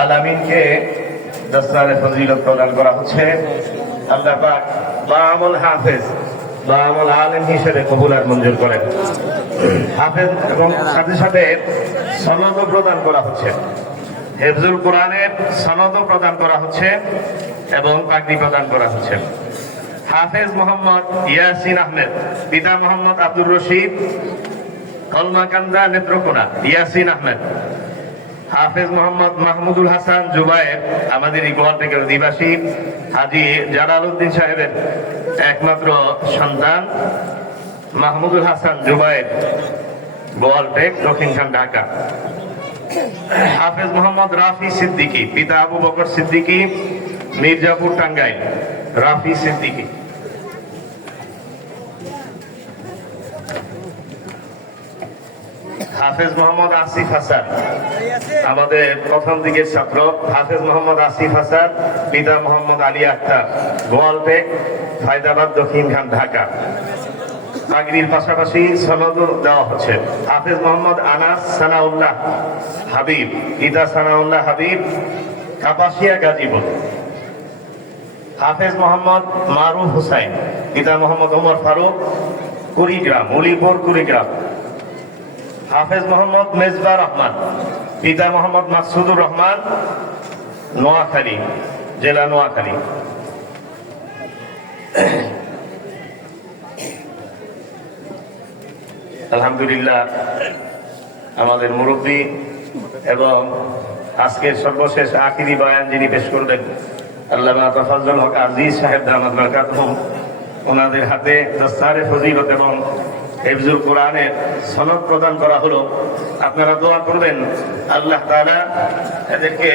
আলামিনকে দস্তারে ফজিলত প্রদান করা হচ্ছে। আল্লাহ পাক বামুল হাফেজ বামুল আলেম হিসেবে কবুল আর মঞ্জুর করেন। হাফেজ এবং সাথে সাথে সনদও প্রদান করা হচ্ছে। হেফজুল কোরআনের সনদও প্রদান করা হচ্ছে এবং পাগড়ি প্রদান করা হচ্ছে। হাফেজ মোহাম্মদ ইয়াসিন আহমেদ, পিতা মোহাম্মদ আব্দুর রশিদ, কলমাকান্দা নেত্রকোনা, ইয়াসিন আহমেদ। হাফেজ মোহাম্মদ মাহমুদুল হাসান জুবায়ের আমাদের এই গোয়ালটেকের অধিবাসী হাজি জালাল উদ্দিন সাহেবের একমাত্র সন্তান মাহমুদুল হাসান জুবায়ের গোয়ালটেক দক্ষিণখান ঢাকা। হাফেজ মোহাম্মদ রাফি সিদ্দিকী, পিতা আবু বকর সিদ্দিকী, মির্জাপুর টাঙ্গাইল, রাফি সিদ্দিকী। হাফেজ মোহাম্মদ আসিফ হাসান। আমাদের প্রথম দিকের ছাত্র হাফেজ মোহাম্মদ আসিফ হাসান, পিতা মোহাম্মদ আলী আক্তার। গোয়ালটেক হায়দ্রাবাদ, দক্ষিণখান, ঢাকা। পাগড়ির পাশাপাশি সনদ দেওয়া হচ্ছে। হাফেজ মোহাম্মদ আনাস সানাউল্লাহ হাবিব, পিতা সানাউল্লাহ হাবিব, কাপাসিয়া গাজীপুর। হাফেজ মোহাম্মদ মারুফ হুসাইন, পিতা মোহাম্মদ ওমর ফারুক, কুড়িগ্রাম, উলিপুর, কুড়িগ্রাম। হাফেজ মোহাম্মদ মেজবা রহমান, পিতা মোহাম্মদ মাসুদুর রহমান, নোয়াখালী, জেলা নোয়াখালী। আলহামদুলিল্লাহ, আমাদের মুরব্বী এবং আজকের সর্বশেষ আখিরি বয়ান যিনি পেশ করবেন আল্লাহ তাফাজুল হক আজিজ সাহেব দামাদ ওনাদের হাতে দস্তারে ফজিলত এবং হেফজুল কোরআনের সনদ প্রদান করা হলো। আপনারা দোয়া করবেন আল্লাহ তালা এদেরকে